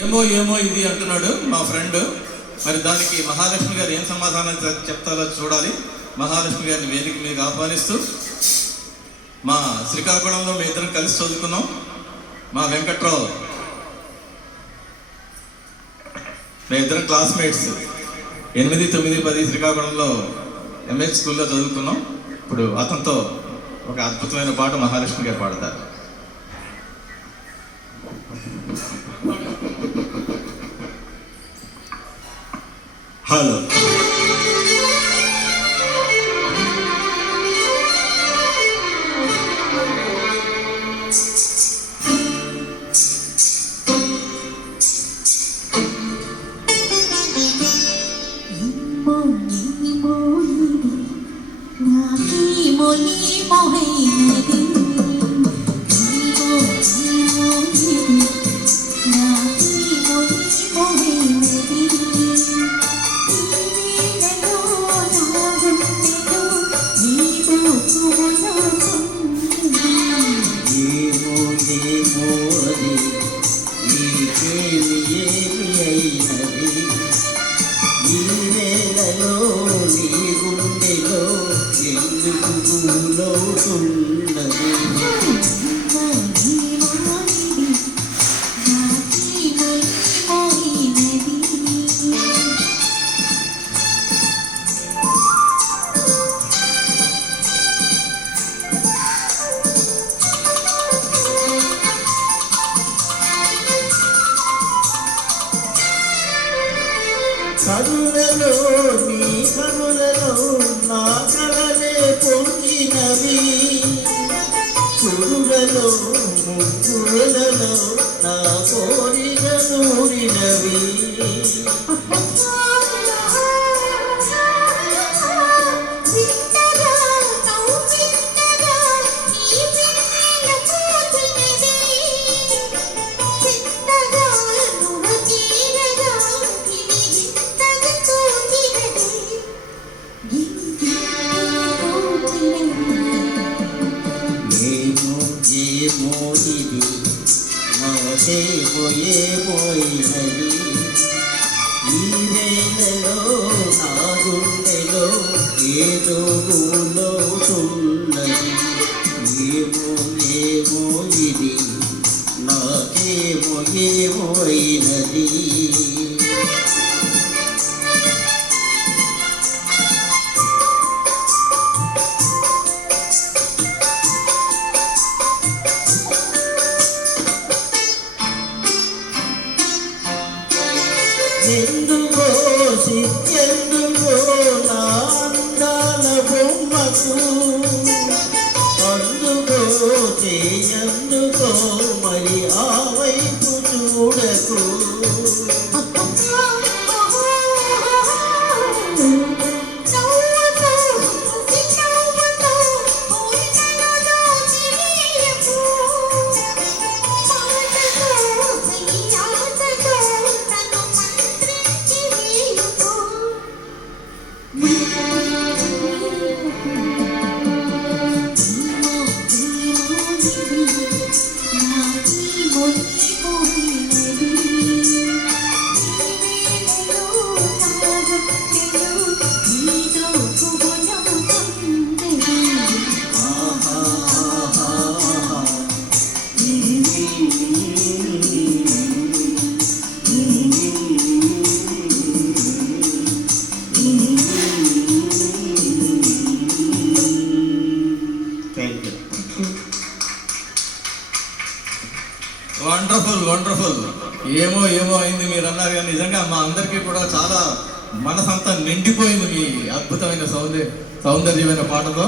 ఏమో ఏమో ఇది అంటున్నాడు మా ఫ్రెండ్. మరి దానికి మహాలక్ష్మి గారు ఏం సమాధానం చెప్తారో చూడాలి. మహాలక్ష్మి గారిని వేదిక మీద ఆహ్వానిస్తూ మా శ్రీకాకుళంలో మీ ఇద్దరం కలిసి చదువుకున్నాం. మా వెంకట్రావు మీ ఇద్దరం క్లాస్మేట్స్. ఎనిమిది తొమ్మిది పది శ్రీకాకుళంలో ఎంఎస్ స్కూల్లో చదువుకున్నాం. ఇప్పుడు అతనితో ఒక అద్భుతమైన పాట మహాలక్ష్మి గారు పాడతారు. 一摸一摸一的，那一摸一摸的。ఎందుకు కనులలో నీ కనులలో నా కలలే పొంగినవి. చురులలో ముగ్గులలో నా కోరిక నూరినవి. మాసేమో ఏమోయినది ఈ వేళలో నా గుండెలో ఏదో లోటున్నది ఏమో ఏమో ఇది నాకేమో ఏమో అయినది. ఎందుకో సిగ్గెందుకో నా అందాల బొమ్మకు. అందుకో చేయెందుకో మరి ఆ వైపు చూడకు. tudo. వండర్ఫుల్ వండర్ఫుల్ ఏమో ఏమో అయింది మీరు అన్నారు కానీ నిజంగా మా అందరికీ కూడా చాలా మనసంతా నిండిపోయింది మీ అద్భుతమైన సౌందర్య సౌందర్యమైన పాటతో.